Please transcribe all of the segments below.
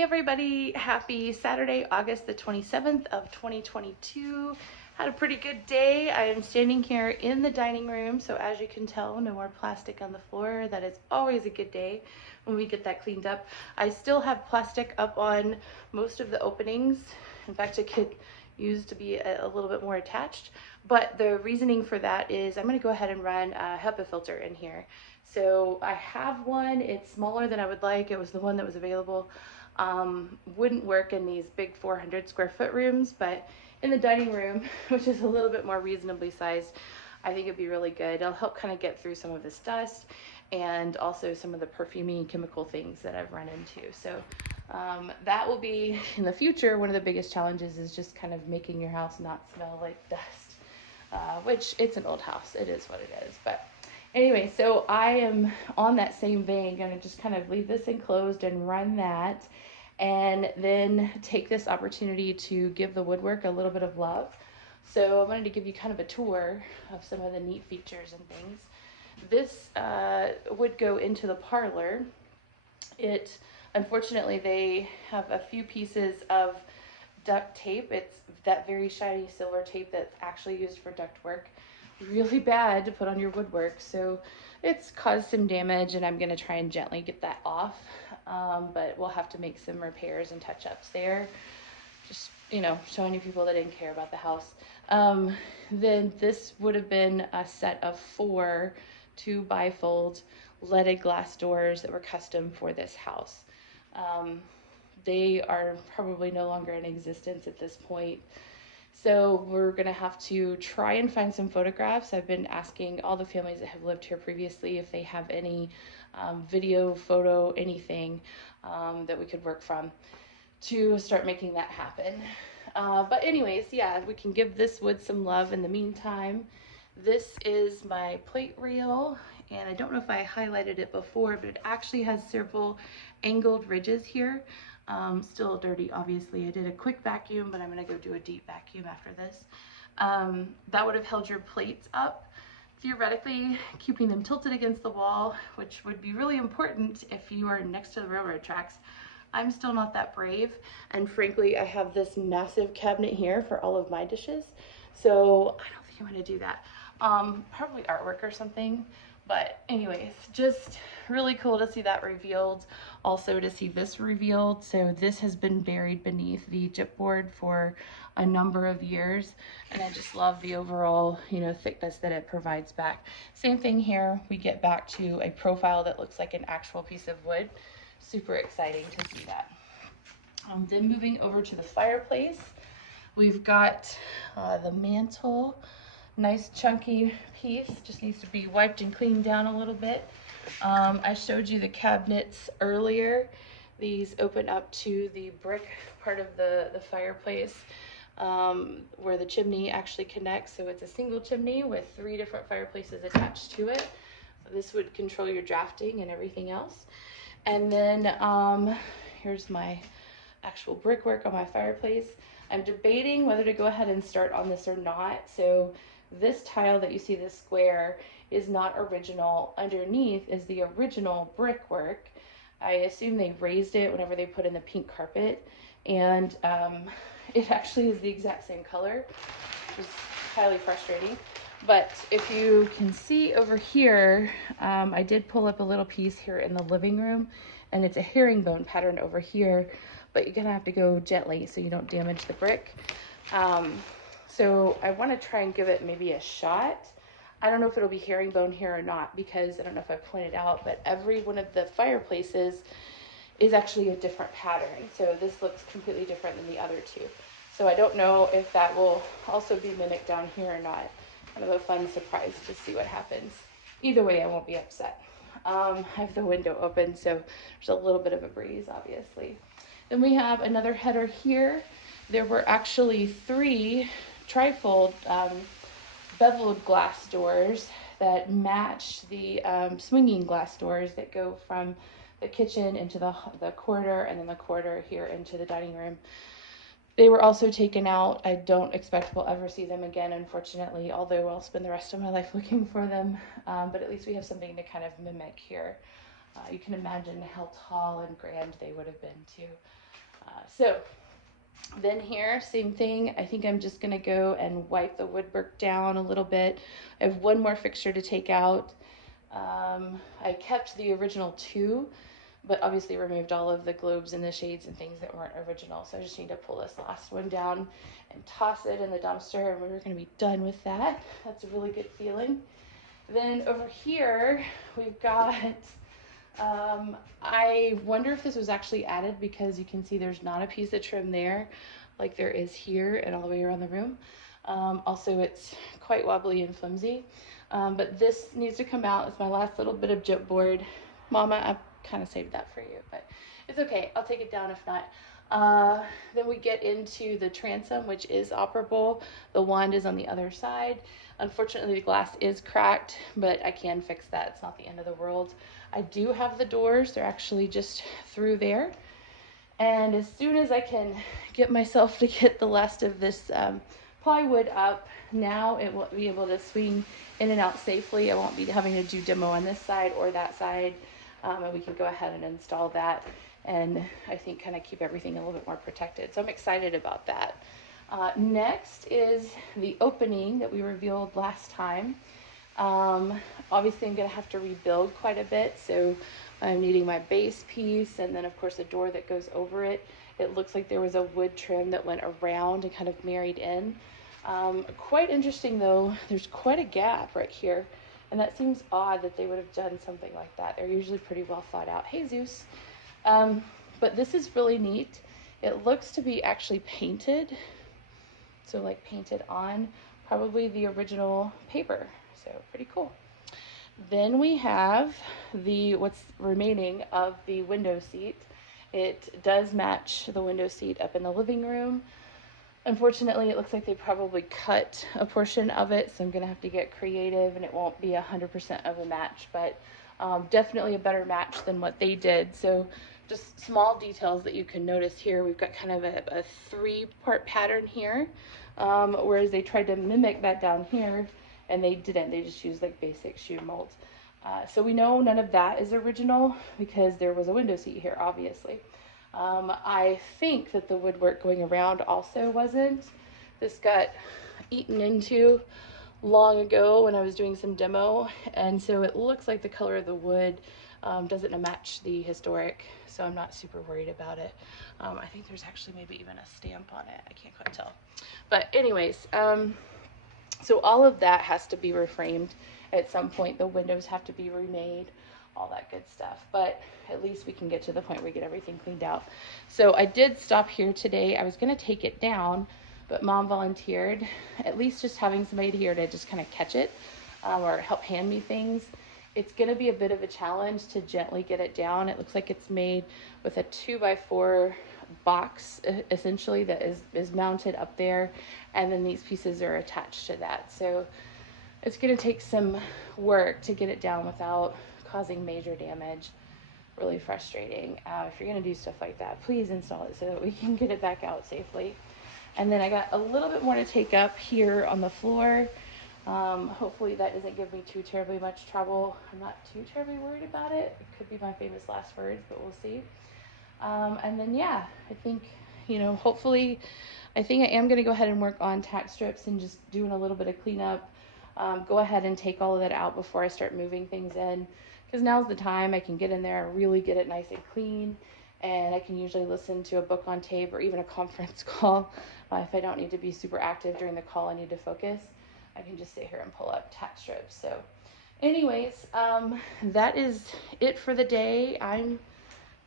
Hey everybody, happy Saturday, August the 27th of 2022. Had a pretty good day. I am standing here in the dining room, so as you can tell, no more plastic on the floor. That is always a good day when we get that cleaned up. I still have plastic up on most of the openings. In fact, it could use to be a little bit more attached, but the reasoning for that is I'm going to go ahead and run a HEPA filter in here. So I have one. It's smaller than I would like. It was the one that was available. Wouldn't work in these big 400 square foot rooms, but in the dining room, which is a little bit more reasonably sized, I think it'd be really good. It'll help kind of get through some of this dust and also some of the perfumey and chemical things that I've run into. So that will be in the future. One of the biggest challenges is just kind of making your house not smell like dust, which it's an old house. It is what it is. But anyway, so I am on that same vein, going to just kind of leave this enclosed and run that, and then take this opportunity to give the woodwork a little bit of love. So I wanted to give you kind of a tour of some of the neat features and things. This would go into the parlor. Unfortunately, they have a few pieces of duct tape. It's that very shiny silver tape that's actually used for duct work. Really bad to put on your woodwork, so it's caused some damage, and I'm going to try and gently get that off, but we'll have to make some repairs and touch-ups there. Just, you know, showing you people that didn't care about the house. Then this would have been a set of 4 2-bifold leaded glass doors that were custom for this house. They are probably no longer in existence at this point. So we're going to have to try and find some photographs. I've been asking all the families that have lived here previously if they have any video, photo, anything that we could work from to start making that happen. But anyways, yeah, we can give this wood some love in the meantime. This is my plate reel, and I don't know if I highlighted it before, but it actually has several angled ridges here. Still dirty, obviously. I did a quick vacuum, but I'm going to go do a deep vacuum after this. That would have held your plates up, theoretically keeping them tilted against the wall, which would be really important if you are next to the railroad tracks. I'm still not that brave, and frankly, I have this massive cabinet here for all of my dishes, so I don't think I'm going to do that. Probably artwork or something. But anyways, just really cool to see that revealed. Also to see this revealed. So this has been buried beneath the gypboard for a number of years. And I just love the overall, you know, thickness that it provides back. Same thing here. We get back to a profile that looks like an actual piece of wood. Super exciting to see that. Then moving over to the fireplace, we've got the mantle. Nice chunky piece, just needs to be wiped and cleaned down a little bit. I showed you the cabinets earlier. These open up to the brick part of the fireplace where the chimney actually connects. So it's a single chimney with 3 different fireplaces attached to it. So this would control your drafting and everything else. And then here's my actual brickwork on my fireplace. I'm debating whether to go ahead and start on this or not. So this tile that you see, this square, is not original. Underneath is the original brickwork. I assume they raised it whenever they put in the pink carpet, and it actually is the exact same color, which is highly frustrating. But if you can see over here, I did pull up a little piece here in the living room, and it's a herringbone pattern over here, but you're gonna have to go gently so you don't damage the brick. So I want to try and give it maybe a shot. I don't know if it'll be herringbone here or not, because I don't know if I pointed out, but every one of the fireplaces is actually a different pattern. So this looks completely different than the other 2. So I don't know if that will also be mimicked down here or not. Kind of a fun surprise to see what happens. Either way, I won't be upset. I have the window open, so there's a little bit of a breeze, obviously. Then we have another header here. There were actually 3 trifold beveled glass doors that match the swinging glass doors that go from the kitchen into the corridor, and then the corridor here into the dining room. They were also taken out. I don't expect we'll ever see them again, unfortunately, although I'll spend the rest of my life looking for them. But at least we have something to kind of mimic here. You can imagine how tall and grand they would have been too. So then here, same thing. I think I'm just gonna go and wipe the woodwork down a little bit. I have one more fixture to take out. I kept the original two, but obviously removed all of the globes and the shades and things that weren't original. So I just need to pull this last one down and toss it in the dumpster, and we're gonna be done with that. That's a really good feeling. Then over here, we've got, I wonder if this was actually added because you can see there's not a piece of trim there like there is here and all the way around the room. Also, it's quite wobbly and flimsy, but this needs to come out. It's my last little bit of gypboard. Mama, I kind of saved that for you, but it's okay. I'll take it down if not. Then we get into the transom, which is operable. The wand is on the other side. Unfortunately, the glass is cracked, but I can fix that. It's not the end of the world. I do have the doors. They're actually just through there. And as soon as I can get myself to get the last of this plywood up, now it will be able to swing in and out safely. I won't be having to do demo on this side or that side. And we can go ahead and install that, and I think kind of keep everything a little bit more protected. So I'm excited about that. Next is the opening that we revealed last time. Obviously I'm going to have to rebuild quite a bit, so I'm needing my base piece and then of course a door that goes over it. It looks like there was a wood trim that went around and kind of married in. Quite interesting though, there's quite a gap right here, and that seems odd that they would have done something like that. They're usually pretty well thought out. Hey Zeus. But this is really neat. It looks to be actually painted, so like painted on probably the original paper, so pretty cool. Then we have the what's remaining of the window seat. It does match the window seat up in the living room. Unfortunately, it looks like they probably cut a portion of it, so I'm gonna have to get creative, and it won't be 100% of a match, but definitely a better match than what they did. So just small details that you can notice here. We've got kind of a three-part pattern here, whereas they tried to mimic that down here, and they didn't. They just used like basic shoe molds. So we know none of that is original because there was a window seat here, obviously. I think that the woodwork going around also wasn't. This got eaten into long ago when I was doing some demo, and so it looks like the color of the wood doesn't match the historic, so I'm not super worried about it. I think there's actually maybe even a stamp on it. I can't quite tell. But anyways, so all of that has to be reframed at some point. The windows have to be remade, all that good stuff. But at least we can get to the point where we get everything cleaned out. So I did stop here today. I was going to take it down, but Mom volunteered, at least just having somebody here to just kind of catch it or help hand me things. It's going to be a bit of a challenge to gently get it down. It looks like it's made with a 2x4 box essentially that is mounted up there, and then these pieces are attached to that. So it's going to take some work to get it down without causing major damage. Really frustrating. If you're going to do stuff like that, please install it so that we can get it back out safely. And then I got a little bit more to take up here on the floor. Hopefully that doesn't give me too terribly much trouble. I'm not too terribly worried about it. It could be my famous last words, but we'll see. And then yeah, I think, hopefully, I think I am going to go ahead and work on tack strips and just doing a little bit of cleanup. Go ahead and take all of that out before I start moving things in, because now's the time. I can get in there and really get it nice and clean, and I can usually listen to a book on tape or even a conference call. If I don't need to be super active during the call, I need to focus, I can just sit here and pull up tack strips. So anyways, that is it for the day. I'm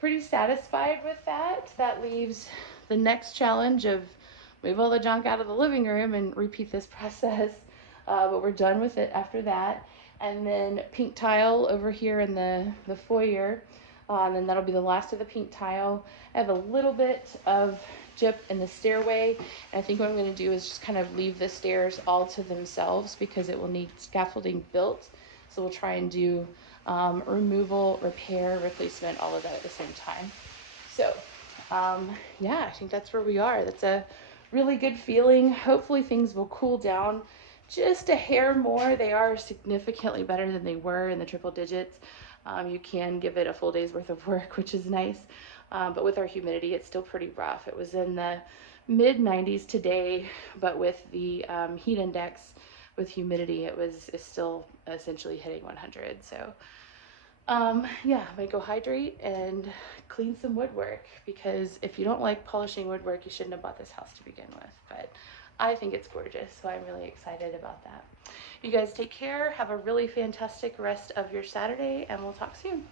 pretty satisfied with that. That leaves the next challenge of move all the junk out of the living room and repeat this process. But we're done with it after that. And then pink tile over here in the foyer. And then that'll be the last of the pink tile. I have a little bit of gyp in the stairway. And I think what I'm going to do is just kind of leave the stairs all to themselves because it will need scaffolding built. So we'll try and do removal, repair, replacement, all of that at the same time. So yeah, I think that's where we are. That's a really good feeling. Hopefully things will cool down just a hair more. They are significantly better than they were in the triple digits. You can give it a full day's worth of work, which is nice. But with our humidity, it's still pretty rough. It was in the mid 90s today, but with the heat index, with humidity, it's still essentially hitting 100. So yeah, I'm gonna go hydrate and clean some woodwork, because if you don't like polishing woodwork, you shouldn't have bought this house to begin with. But I think it's gorgeous, so I'm really excited about that. You guys take care. Have a really fantastic rest of your Saturday, and we'll talk soon.